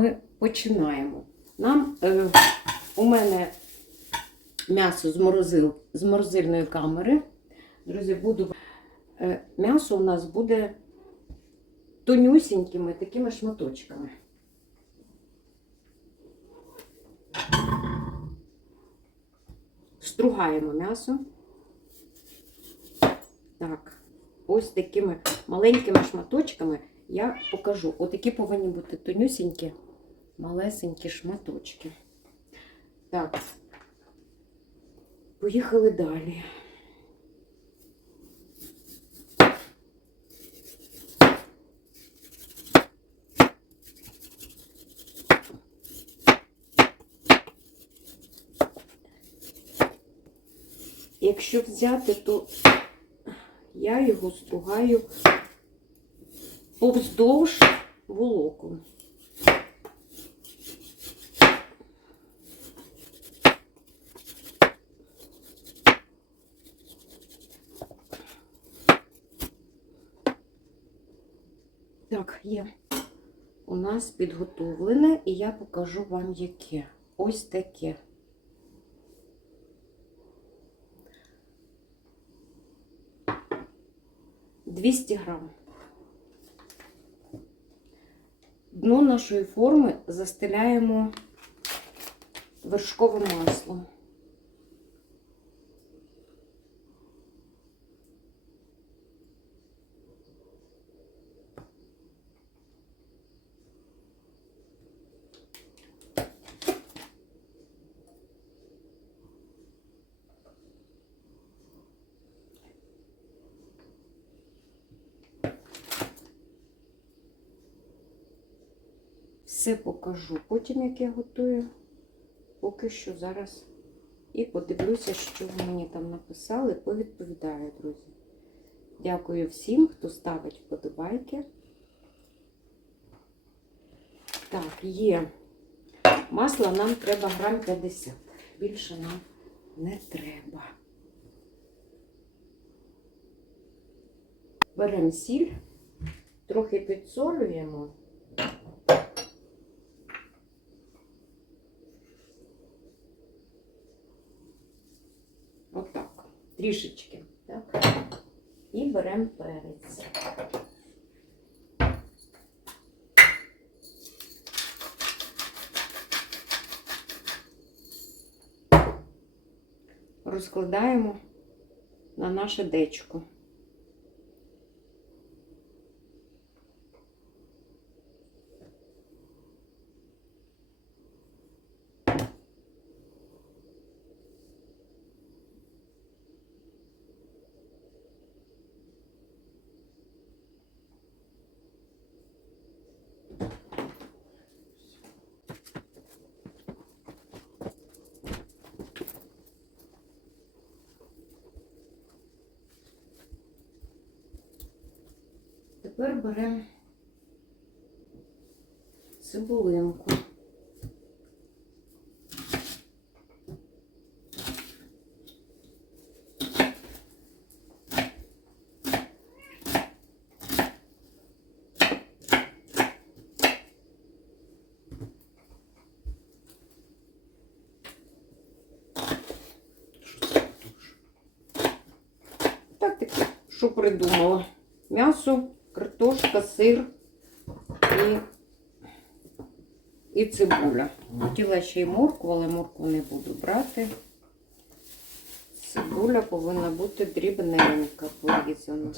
ми починаємо. Нам е, у мене м'ясо з, морозил, з морозильної камери. Друзі, буду. Е, м'ясо у нас буде тонюсінькими такими шматочками. Стругаємо м'ясо. Так, ось такими маленькими шматочками я покажу. Отакі повинні бути тонюсінькі, малесенькі шматочки. Так, поїхали далі. Якщо взяти, то я його стругаю повздовж волокон. Так, є. У нас підготовлене, і я покажу вам яке. Ось таке. Двісті грам. Дно нашої форми застеляємо вершковим маслом. Все покажу потім, як я готую. Поки що зараз і подивлюся, що ви мені там написали, повідповідаю, друзі. Дякую всім, хто ставить вподобайки. Так, є. Масла нам треба грам 50. Більше нам не треба. Беремо сіль, трохи підсолюємо. Отак, трішечки. Так? І беремо перець. Розкладаємо на наше дечко. Тепер беремо цибулинку. Так що придумала? М'ясо, картошка, сир і, і цибуля. Хотіла ще й моркву, але моркву не буду брати. Цибуля повинна бути дрібненька порізана.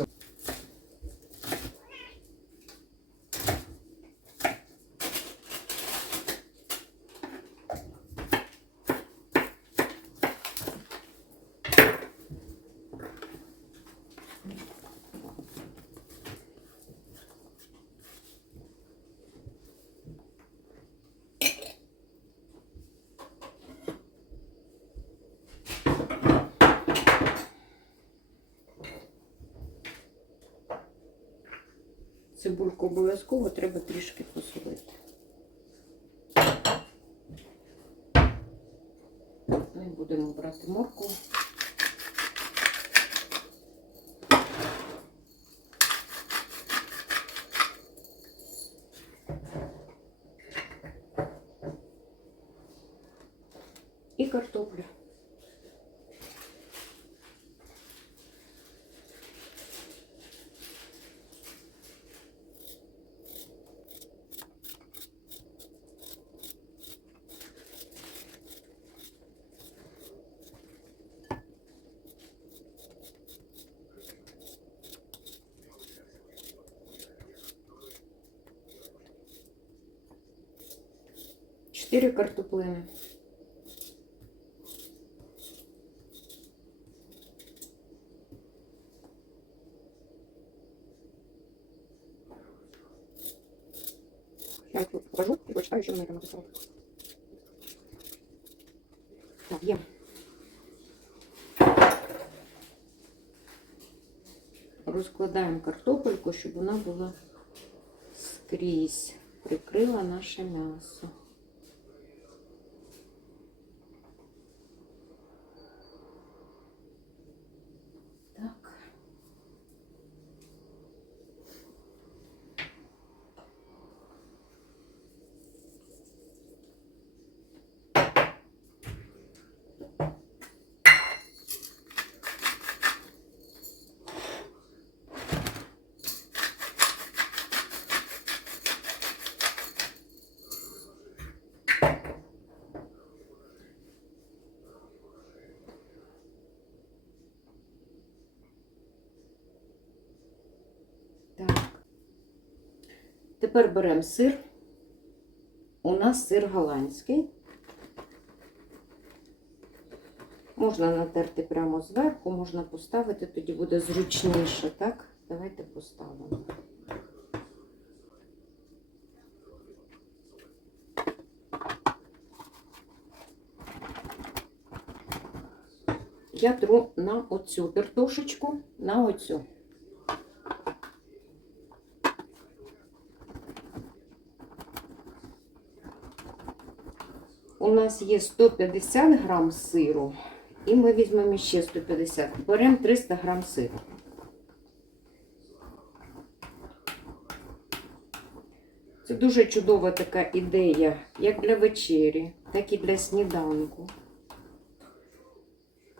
Цибульку обов'язково треба трішки посолити. Ми будемо брати морку. І картоплю. Чотири картоплини. Я тут покажу і почитаю, що вона там написала. Так, є. Розкладаємо картопельку, щоб вона була скрізь. Прикрила наше м'ясо. Так. Так. Тепер беремо сир. У нас сир голландський. Можна натерти прямо зверху, можна поставити, тоді буде зручніше, так? Давайте поставимо. Я тру на оцю тертушечку, на оцю. У нас є 150 грам сиру, і ми візьмемо ще 150. Беремо 300 грам сиру. Це дуже чудова така ідея, як для вечері, так і для сніданку.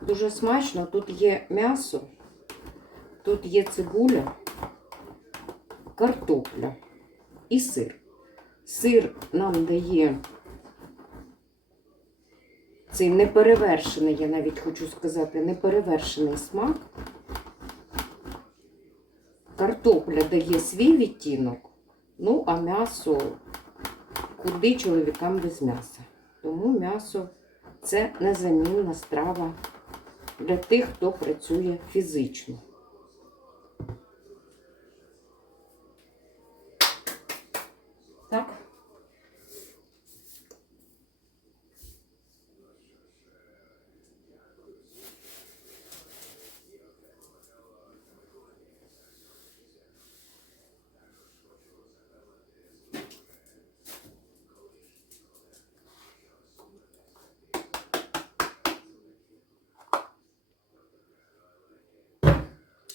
Дуже смачно. Тут є м'ясо, тут є цибуля, картопля і сир. Сир нам дає цей неперевершений, я навіть хочу сказати, неперевершений смак. Картопля дає свій відтінок, ну, а м'ясо куди чоловікам без м'яса. Тому м'ясо це незамінна страва для тих, хто працює фізично. Так.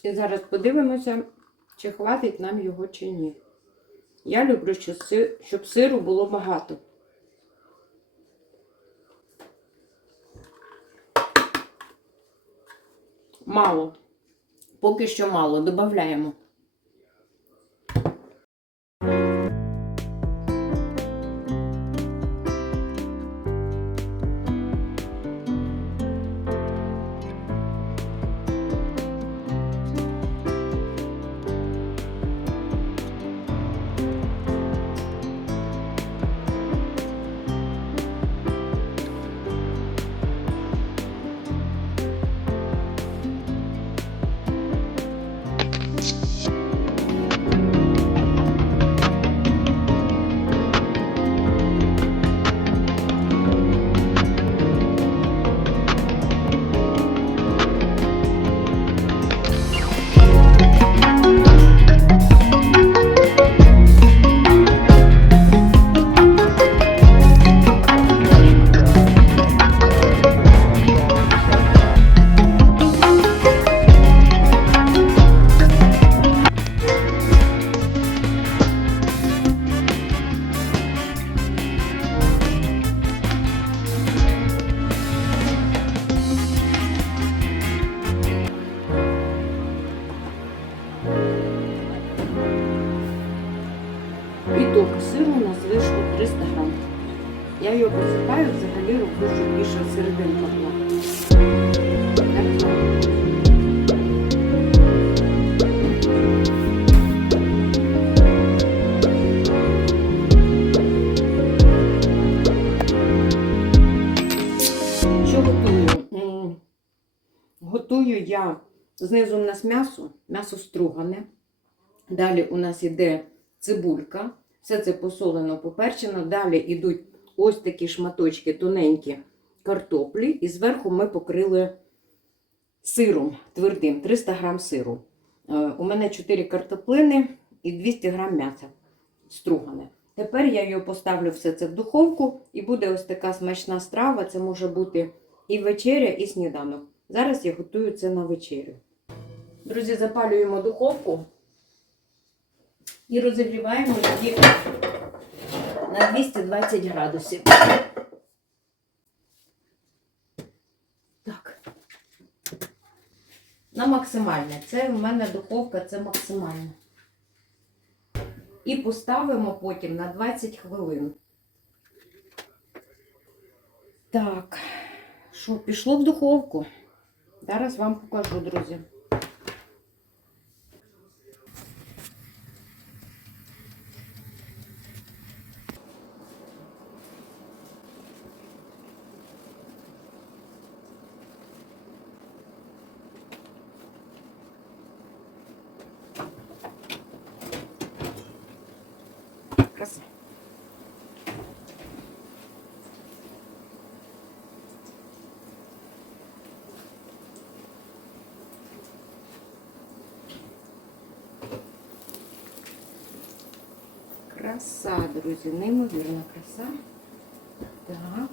І зараз подивимося, чи хватить нам його чи ні. Я люблю, щоб сиру було багато. Мало. Поки що мало. Додаємо. Я взагалі щоб більше серединка. Що готую? Готую я знизу у нас м'ясо, м'ясо стругане. Далі у нас іде цибулька. Все це посолено, поперчено. Далі йдуть ось такі шматочки тоненькі картоплі. І зверху ми покрили сиром твердим, 300 грам сиру. Е, У мене 4 картоплини і 200 грам м'яса стругане. Тепер я його поставлю все це в духовку і буде ось така смачна страва. Це може бути і вечеря, і сніданок. Зараз я готую це на вечерю. Друзі, запалюємо духовку і розігріваємо її на 220 градусів. Так. На максимальне. Це в мене духовка, це максимальне. І поставимо потім на 20 хвилин. Так, що, пішло в духовку? Зараз вам покажу, друзі. Краса. Краса, друзі, неймовірна краса. Так.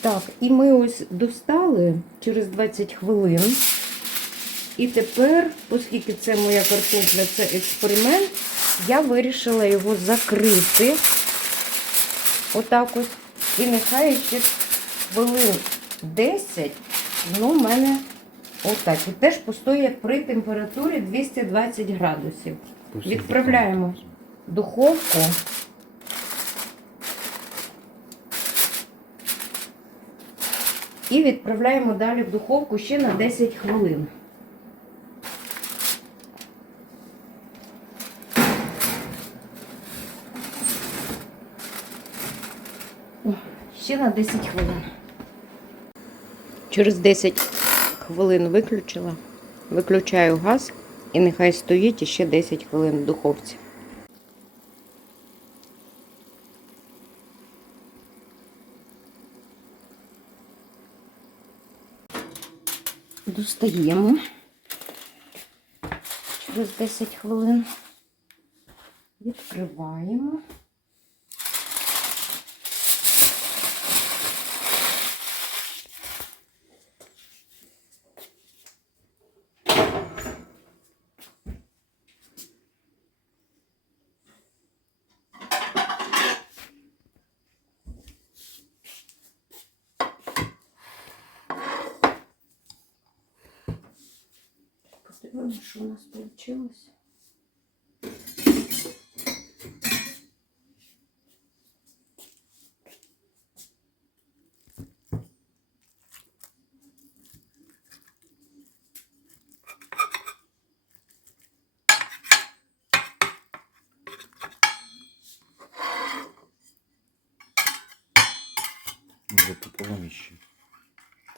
Так, і ми ось достали через 20 хвилин. І тепер, оскільки це моя картопля, це експеримент, я вирішила його закрити. Отак ось. І нехай ще хвилин 10, ну, в мене отак. І теж постоять при температурі 220 градусів. Відправляємо в духовку. І відправляємо далі в духовку ще на 10 хвилин. Ще на 10 хвилин. Через 10 хвилин виключила. Виключаю газ і нехай стоїть ще 10 хвилин в духовці. Достаємо через 10 хвилин. Відкриваємо. Подивимось, що у нас. Може пополам іще.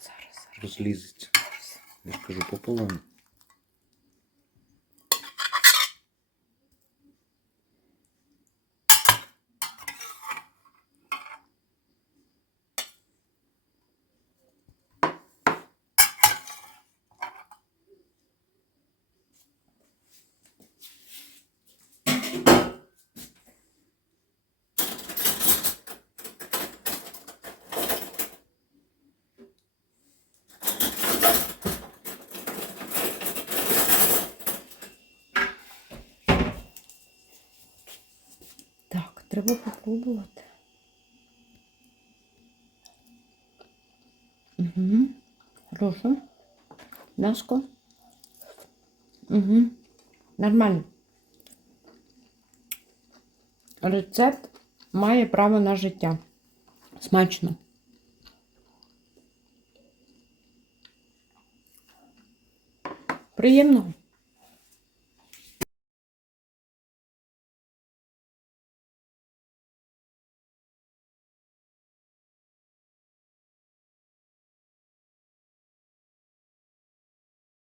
Зараз, зараз. Розлізеться. Я ж кажу пополам. Треба попробувати. Угу. Хорошо. М'яско. Угу. Нормально. Рецепт має право на життя. Смачно. Приємного.